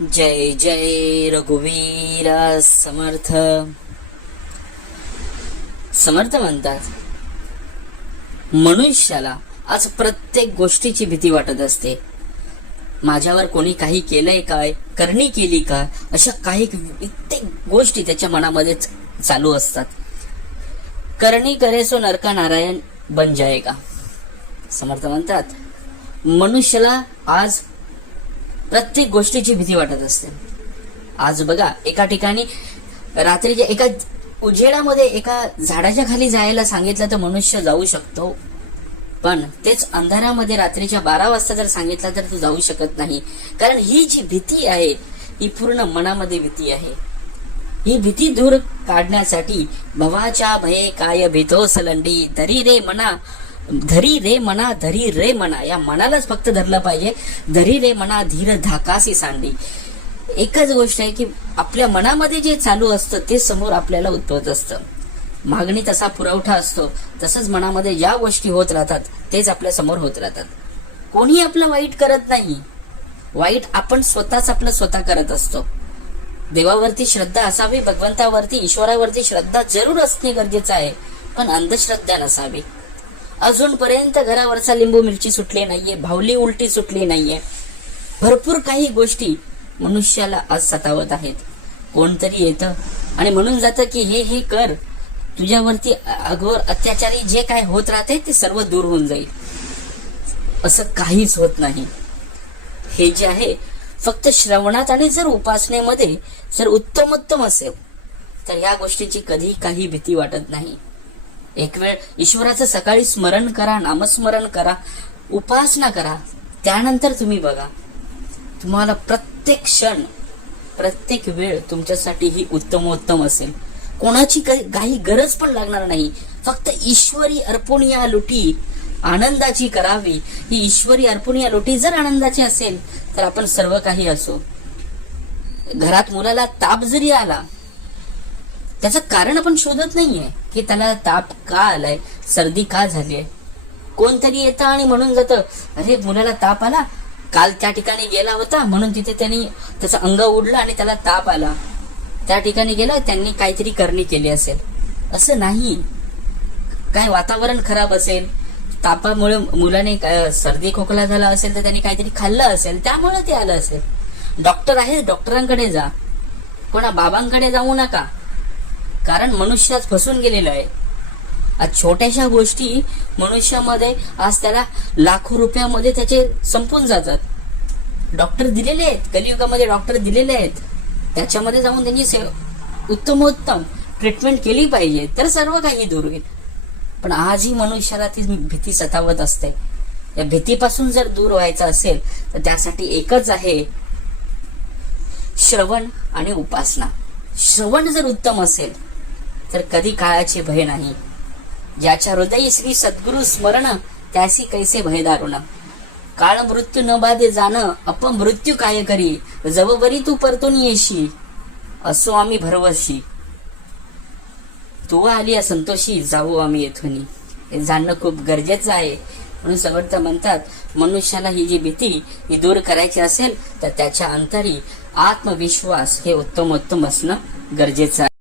जय जय रघुवीर समर्थ. समर्थ म्हणतात. मनुष्याला आज प्रत्येक गोष्टीची भीती वाटत असते. माझ्यावर कोणी काही केलंय काय? करणी केली का? अशा काही कित्येक गोष्टी त्याच्या मनामध्ये चालू असतात. करणी करे सो नरका नारायण बन जाएगा समर्थ म्हणतात मनुष्याला आज प्रत्येक गोष्टीची भीती वाटत असते. आज बघा एका ठिकाणी रात्रीच्या एका उजेडामध्ये एका झाडाच्या खाली जायला सांगितलं तर मनुष्य जाऊ शकतो. पण तेच अंधारामध्ये रात्रीच्या बारा वाजता जर सांगितलं तर तू जाऊ शकत नाही. कारण ही जी भीती आहे ही पूर्ण मनामध्ये भीती आहे. ही भीती दूर काढण्यासाठी भवाच्या भये काय भीतो सलंडी तरी रे मना धरी रे मना धरी रे मना. या मनालाच फक्त धरलं पाहिजे. धरी रे मना धीर धाकासी सांडी. एकच गोष्ट आहे की आपल्या मनामध्ये जे चालू असतं ते समोर आपल्याला उद्भवत असतं. मागणी तसा पुरवठा असतो तसंच मनामध्ये ज्या गोष्टी होत राहतात तेच आपल्यासमोर होत राहतात. कोणी आपलं वाईट करत नाही. वाईट आपण स्वतःच आपलं स्वतः करत असतो. देवावरती श्रद्धा असावी भगवंतावरती ईश्वरावरती श्रद्धा जरूर असणे गरजेचं आहे पण अंधश्रद्धा नसावी. अजूनपर्यंत घरावरचा लिंबू मिरची सुटली नाहीये भावली उलटी सुटली नाहीये. भरपूर काही गोष्टी मनुष्याला आज सतावत आहेत. कोणतरी येतं आणि म्हणून जातं की हे हे कर. तुझ्यावरती अगोर अत्याचारी जे काय होत राहते ते सर्व दूर होऊन जाईल. असं काहीच होत नाही. हे जे आहे फक्त श्रवणात आणि जर उपासनेमध्ये जर उत्तमोत्तम असेल तर या गोष्टीची कधी काही भीती वाटत नाही. एक वेळ ईश्वराचं सकाळी स्मरण करा नामस्मरण करा उपासना करा त्यानंतर तुम्ही बघा. तुम्हाला प्रत्येक क्षण प्रत्येक वेळ तुमच्यासाठी ही उत्तमोत्तम असेल. कोणाची काही काही गरज पण लागणार नाही. फक्त ईश्वरी अर्पण या लुटी आनंदाची करावी. ही ईश्वरी अर्पण या लुटी जर आनंदाची असेल तर आपण सर्व काही असो. घरात मुलाला ताप जरी आला त्याचं कारण आपण शोधत नाहीये. की त्याला ताप का आलाय? सर्दी का झाली आहे कोणतरी येतं आणि म्हणून जातं अरे मुलाला ताप आला? काल त्या ठिकाणी गेला होता म्हणून तिथे त्यांनी त्याचं अंग उडलं आणि त्याला ताप आला. त्या ठिकाणी गेलं त्यांनी काहीतरी करणी केली असेल. असं नाही. काय वातावरण खराब असेल? तापामुळे मुलाने सर्दी खोकला झाला असेल तर त्यांनी काहीतरी खाल्लं असेल त्यामुळे ते आलं असेल. डॉक्टर आहे डॉक्टरांकडे जा. कोणा बाबांकडे जाऊ नका. कारण मनुष्य फसून गेलेलं आहे. आज छोट्याशा गोष्टी मनुष्यामध्ये आज त्याला लाखो रुपयामध्ये त्याचे संपून जातात. डॉक्टर दिलेले आहेत कलियुगामध्ये डॉक्टर दिलेले आहेत. त्याच्यामध्ये जाऊन त्यांची उत्तमोत्तम ट्रीटमेंट केली पाहिजे तर सर्व काही दूर होईल. पण आजही मनुष्याला ती भीती सतावत असते. या भीतीपासून जर दूर व्हायचं असेल तर त्यासाठी एकच आहे श्रवण आणि उपासना. श्रवण जर उत्तम असेल तर कधी काळाचे भय नाही. ज्याच्या हृदयी श्री सद्गुरु स्मरण त्यासी कैसे भय दारुण. काळ मृत्यू न बाधे जाणं अपमृत्यू काय करी? जवबरी तू परतून येशी. असो आम्ही भरवशी. तू आली संतोषी जाऊ आम्ही येथून. हे जाणणं खूप गरजेचं आहे. म्हणून समर्थ म्हणतात मनुष्याला ही जी भीती ही दूर करायची असेल तर त्याच्या अंतरी आत्मविश्वास हे उत्तम उत्तम असणं गरजेचं आहे.